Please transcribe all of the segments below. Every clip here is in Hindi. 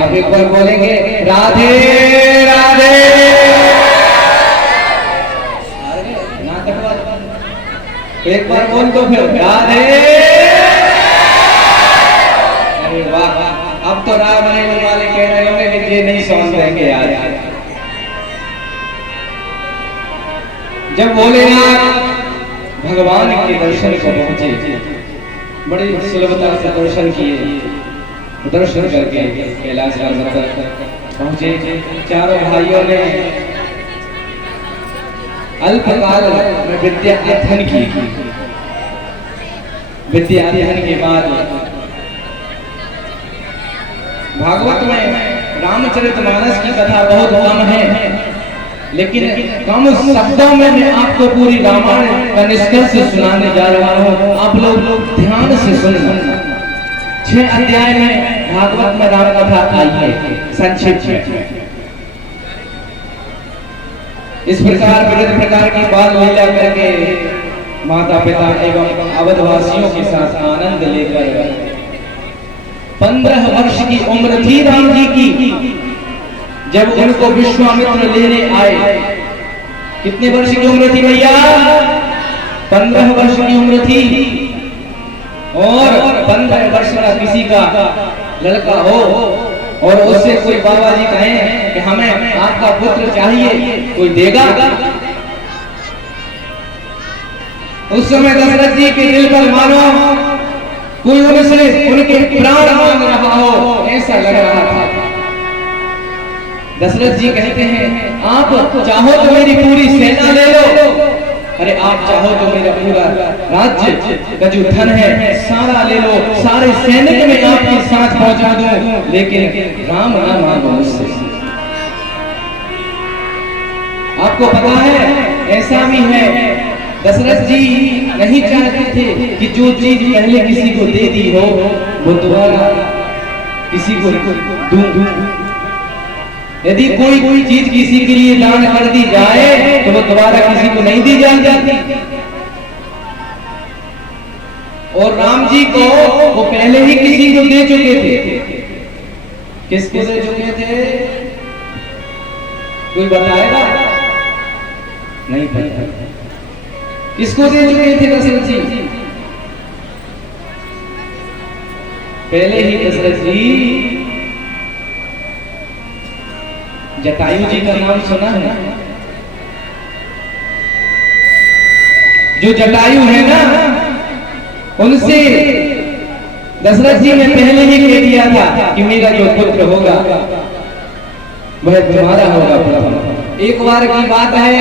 आप एक बार बोलेंगे राधे राधे। एक बार बोल तो फिर राधे। अरे वाह, अब तो राम वाले कह रहे होंगे कि ये नहीं समझ देंगे यार। जब भोलेनाथ भगवान के दर्शन को पहुंचे, बड़ी सुलभता से दर्शन किए, दर्शन करके कैलाश पर्वत तक पहुंचे। चारों भाइयों ने अल्पकाल में विद्या अध्ययन की। विद्या अध्ययन के बाद भागवत में रामचरितमानस की कथा बहुत कम है, लेकिन कम शब्दों में मैं आपको पूरी रामायण का निष्कर्ष सुनाने जा रहा हूँ। आप लोग ध्यान से सुनना। 6 अध्याय में भागवत में राम कथा आई है संक्षिप्त में। इस प्रकार विविध प्रकार की बाल लीला करके माता पिता एवं अवधवासियों के साथ आनंद लेकर 15 वर्ष की उम्र थी राम जी की जब उनको विश्वामित्र लेने आए। कितने वर्ष की उम्र थी भैया? 15 वर्ष की उम्र थी। और 15 वर्ष का किसी का लड़का हो और उससे कोई बाबा जी कहें कि हमें आपका पुत्र चाहिए, कोई देगा? उस समय दशरथ जी के दिल पर मानो कोई उनसे उनके प्राण मांग रहा हो, ऐसा लग रहा था। दशरथ जी कहते हैं, आप चाहो तो मेरी पूरी सेना ले लो, अरे आप चाहो तो मेरा पूरा राज्य का जो धन है सारा ले लो, सारे सैनिक में आपके साथ पहुंचा दूं, लेकिन राम ना मांगो मुझसे। आपको पता है ऐसा भी है, दशरथ जी नहीं चाहते थे कि जो चीज पहले किसी को दे दी हो वो दोबारा किसी को दूं। यदि कोई चीज किसी के लिए दान कर दी जाए तो वो दोबारा किसी को नहीं दी जाती। और राम जी को वो पहले ही किसी को दे चुके थे। किसको दे चुके थे? कोई बताएगा? नहीं पता। किसको दे चुके थे दशरथ जी? पहले ही दशरथ जी जटायु जी का नाम सुना है? जो जटायु है ना, उनसे दशरथ जी ने पहले ही कह दिया था कि मेरा जो पुत्र होगा वह तुम्हारा होगा प्रथम। एक बार की बात है,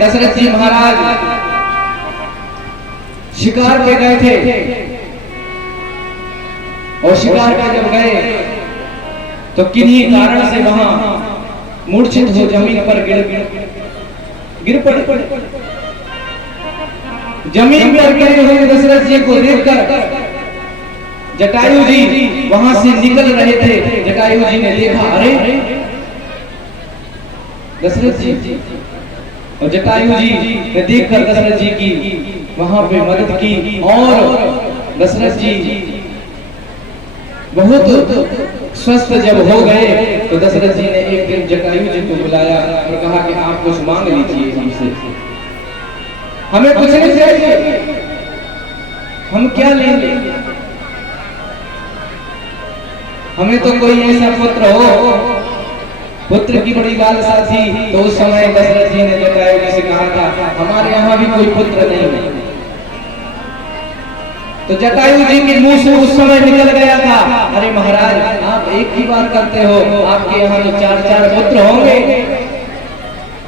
दशरथ जी महाराज शिकार पे गए थे और शिकार पे जब गए तो किन्हीं कारण से वहां मूर्छित हो जमीन पर गिर पड़े। जमीन पर गिरे हुए दशरथ जी को देखकर जटायु जी वहां से निकल रहे थे। जटायु जी ने देखा, अरे दशरथ जी, और जटायु जी ने देखकर दशरथ जी की वहां पे मदद की। और दशरथ जी बहुत स्वस्थ जब हो गए तो दशरथ जी ने एक दिन जटायु जी को बुलाया और कहा कि आप कुछ मांग लीजिए हमसे, हमें कुछ नहीं चाहिए, हम क्या लेंगे? हमें तो कोई ऐसा पुत्र हो। पुत्र की बड़ी लालसा थी। तो उस समय दशरथ जी ने जटायु जी से कहा था, हमारे यहाँ भी कोई पुत्र नहीं है। तो जटायु जी के मुंह से उस समय निकल गया था, अरे महाराज आप एक ही बात करते हो, आपके यहाँ तो 4-4 पुत्र होंगे।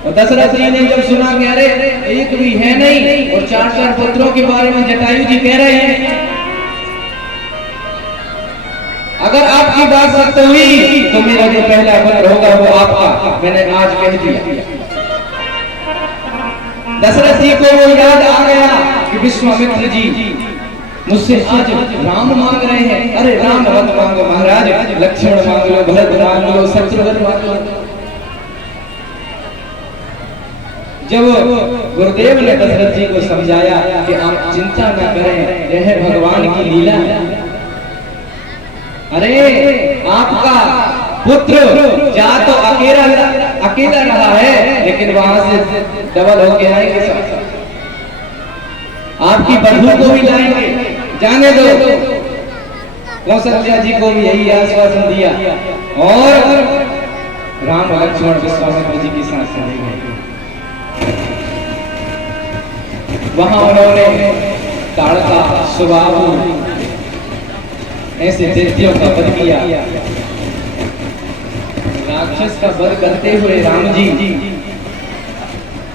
और दशरथ जी ने जब सुना कि अरे एक भी है नहीं और 4-4 पुत्रों के बारे में जटायु जी कह रहे हैं, अगर आपकी बात सत्य हुई तो मेरा जो पहला पुत्र होगा वो आपका, मैंने आज कह दिया। दशरथ जी को वो याद आ गया कि विश्वामित्र जी मुझसे आज राम मांग रहे हैं। अरे राम मत मांगो महाराज, लक्ष्मण मांग लो, भरत मांग लो, शत्रुघ्न मांग लो। जब गुरुदेव ने दशरथ जी को समझाया कि आप चिंता न करें, यह भगवान की लीला है। अरे आपका पुत्र जा तो अकेला रहा है, लेकिन वहां से डबल होके आएंगे सब। आपकी बहू को भी लाएंगे, जाने दो। कौशल्या जी को भी यही आश्वासन दिया और राम लक्ष्मण विश्वामित्र जी के साथ चले गए। वहां उन्होंने ताड़का सुबाहु ऐसे दैत्यों का वध किया। राक्षस का वध करते हुए राम जी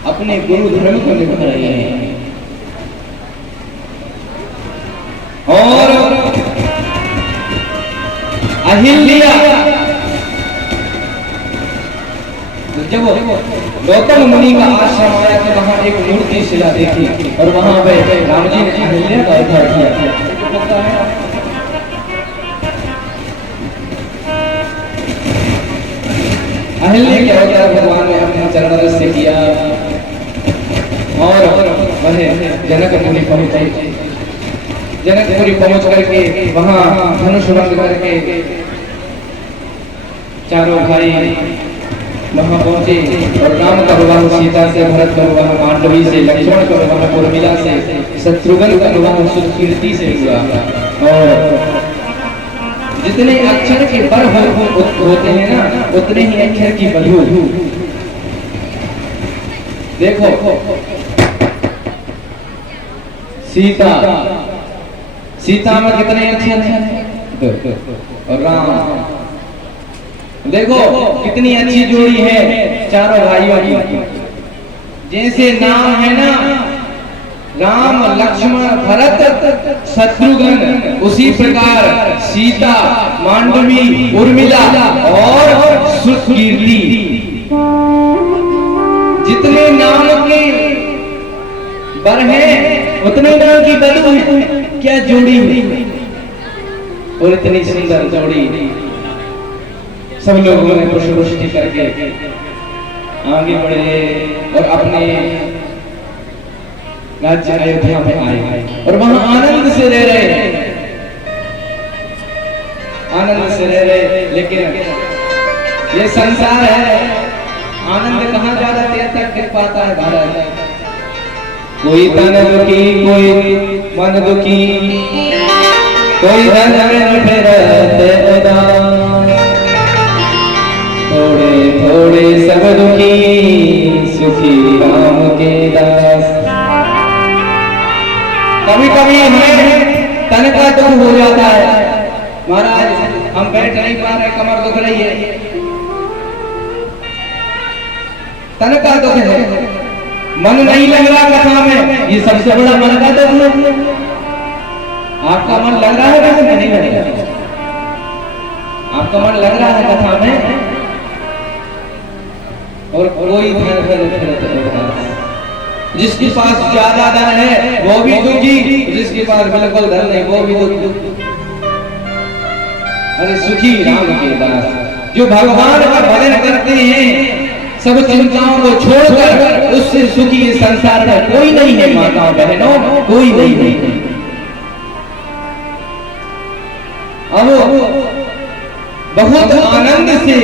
अपने गुरु धर्म को निभा रहे हैं और अहिल्या जब गौतम मुनि का आश्रम आया तो वहां एक मूर्ति शिला देखी और वहां पे राम जी ने अहिल्या का उद्धार किया। अहिल्या क्या होता है, भगवान ने अपना चरण रस से किया और वह जनकपुरी पहुंचे। जनकपुरी पहुंच करके वहां धनुष भंग करके चारों भाई वहां पहुंचे और राम का विवाह सीता से, भरत का विवाह मांडवी से, लक्ष्मण का विवाह उर्मिला से, शत्रुघ्न का विवाह सुकीर्ति से हुआ। और जितने अक्षर के वर होते हैं ना, उतने ही अक्षर की बधू। देखो सीता में कितने अक्षर हैं और राम, देखो कितनी अच्छी जोड़ी है चारों भाइयों की। जैसे नाम है ना राम लक्ष्मण भरत शत्रुघ्न, उसी प्रकार सीता मांडवी उर्मिला और सुकीर्ति। जितने नाम के वर हैं उतने नाम की बधू है। क्या जोड़ी हुई और इतनी सुंदर जोड़ी। सब लोगों ने पुष्पवृष्टि करके आगे बढ़े और अपने राज्य अयोध्या में आए और वहां आनंद से रह रहे। लेकिन ये संसार है, आनंद कहाँ ज्यादा देर तक टिक पाता है भारत। कोई तन दुखी, कोई मन दुखी, कोई धन में फिरते उदास, थोड़े थोड़े सब दुखी, सुखी राम के दास। कभी कभी हमें तन का दुख हो जाता है, महाराज हम बैठ नहीं पा रहे, कमर दुख रही है, तन का दुख है। मन नहीं लग रहा कथा में, ये सबसे बड़ा मन का दुख है। आपका मन लग रहा है कथा में? नहीं लग रहा। आपका मन लग रहा है कथा में और कोई जिसके पास ज्यादा धन है वो भी दुखी, जिसके पास बिल्कुल धन नहीं वो भी दुखी। अरे सुखी राम के दास जो भगवान का भजन करते हैं, सब चिंताओं को छोड़कर, उससे सुखी इस संसार में कोई नहीं है। माताओं बहनों, कोई नहीं है। अब बहुत आनंद से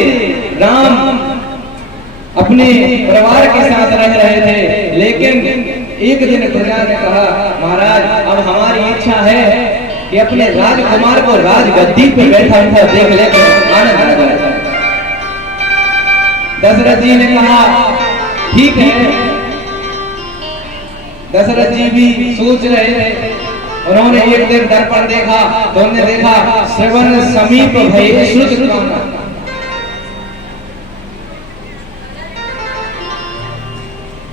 राम अपने परिवार के साथ रह रहे थे, लेकिन एक दिन प्रजा ने कहा, महाराज अब हमारी इच्छा है कि अपने राजकुमार को राजगद्दी पे बैठा हुआ देख ले, आनंद आ जाए। दशरथ जी ने कहा ठीक है। दशरथ जी भी सोच रहे थे। उन्होंने एक दिन दर्पण देखा तो उन्होंने देखा श्रवण समीप भय श्रुत काना।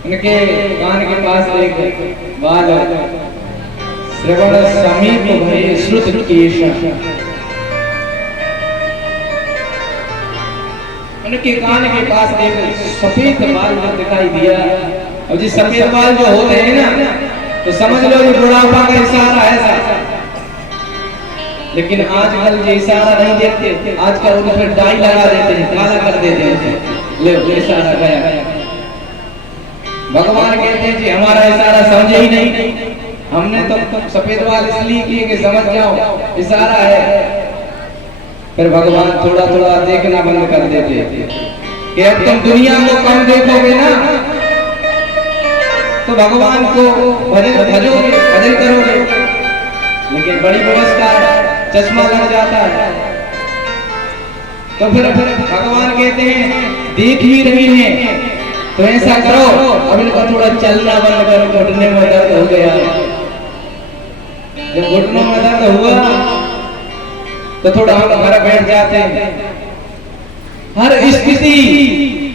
उनके कान के पास एक बाल, श्रवण समीप भय श्रुत केश। उनके कान के पास एक सफेद बाल जो दिखाई दिया। अब जी सफेद बाल जो होते हैं ना, तो समझ लो ये बुढ़ापा का इशारा है ऐसा। लेकिन आजकल ये इशारा नहीं देखते, आजकल उन पर डाई लगा देते हैं, काला कर देते हैं। ले इशारा गया। भगवान कहते हैं जी हमारा इशारा समझे ही नहीं, हमने तो सफेद बाल इसलिए किए कि समझ जाओ इशारा है। फिर भगवान थोड़ा थोड़ा देखना बंद कर देते कि अब तुम दुनिया को कम देखोगे ना तो भगवान को भजोगे, भजन करोगे। लेकिन बड़ी व्यवस्था चश्मा लग जाता है तो फिर भगवान कहते हैं देख ही रही हैं तो ऐसा करो अब इनका थोड़ा चलना बंद करो, घुटने में दर्द हो गया। जब घुटनों में दर्द हुआ तो थोड़ा हम घर बैठ जाते हैं। हर स्थिति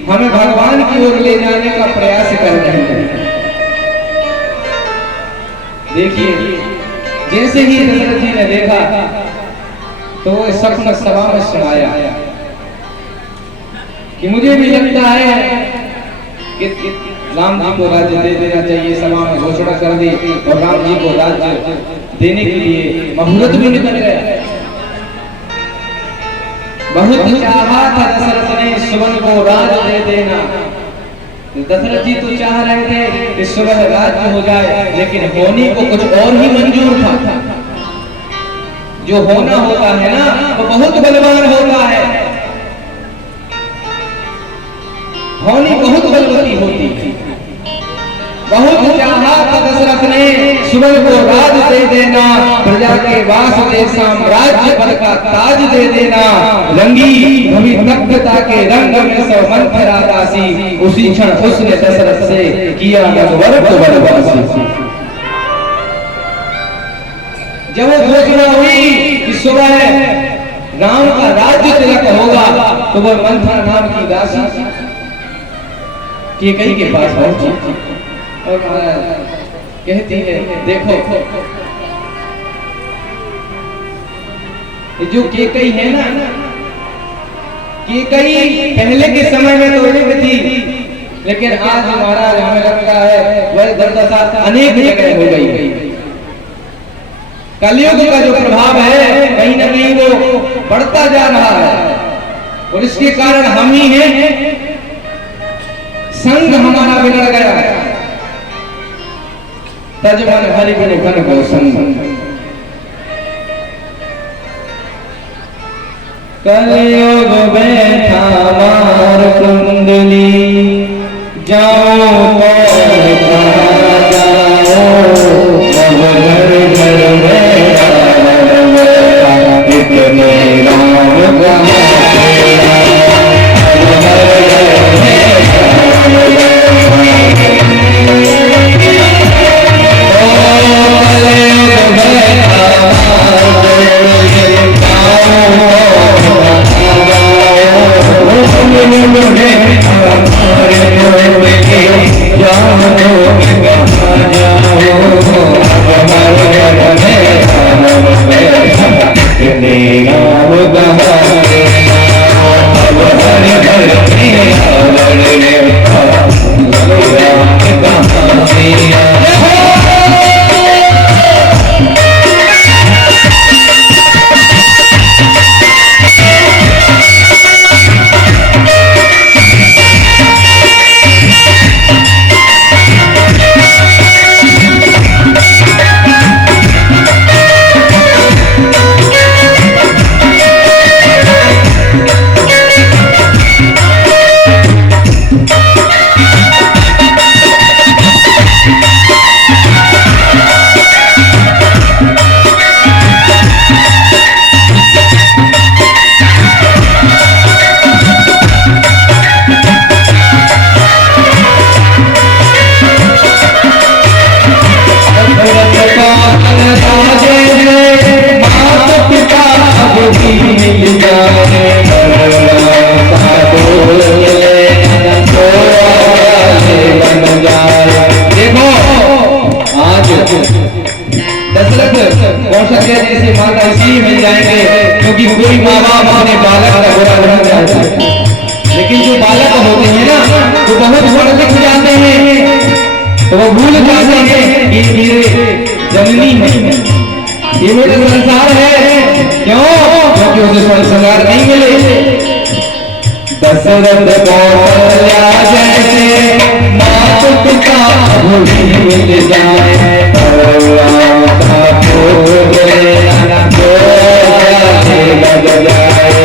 हमें भगवान की ओर ले जाने का प्रयास कर रहे हैं। देखिए जैसे ही दशरथ जी ने देखा तो वो सपना सभा में सुनाया कि मुझे भी लगता है कि राम जी को राज्य दे देना चाहिए। सभा में घोषणा कर दी और राम जी को राज्य देने के लिए मुहूर्त भी निकल गया। बहुत चाहा था दशरथ ने सुबह को राज्य दे देना। दशरथ जी तो चाह रहे थे कि सुबह राज्य हो जाए, लेकिन होने को कुछ और ही मंजूर था। जो होना होता है ना वो बहुत बलवान होता है, होनी बहुत बलवती होती है। बहुत चाहा था दशरथ ने सुबह को राज दे देना, प्रजा के वासुदेव साम्राज्य पद का ताज दे देना। रंगी भवी तख्ता के रंग में सब मंथरा दासी, उसी क्षण उसने दशरथ से किया नगवर को वनवासी। जब वो घोषणा हुई कि सुबह राम का राज्य तिलक होगा तो वह मंथरा नाम की दासी कैकेयी के पास पहुंची और कहती है देखो जो कैकेयी है ना, कैकेयी पहले के समय में तो एक थी, लेकिन आज महाराज हमें लगता है वह दुर्दशा अनेक जगह हो गई। कलयुग का जो प्रभाव है कहीं ना कहीं वो बढ़ता जा रहा है और इसके कारण हम ही हैं। संग हमारा बिगड़ गया है। तजमन हरि गुण घन को संग। कलयुग बैठा मार कुंडली, जाओ कौशल्या जैसे माता इसलिए मिल जाएंगे क्योंकि कोई माँ बाप अपने बालक का बुरा नहीं चाहते, लेकिन जो बालक होते हैं ना वो बहुत पढ़ लिख जाते हैं तो वो भूल जाते हैं कि मेरे जननी है, ये मेरा संसार है। क्यों? क्योंकि उसे संस्कार नहीं मिले। दशरथ कौशल्या जैसे माता पिता भूल जाए, लग जाए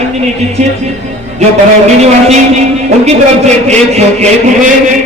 अंजनी दीक्षित जो बरौनी निवासी, उनकी तरफ से 101 रुपए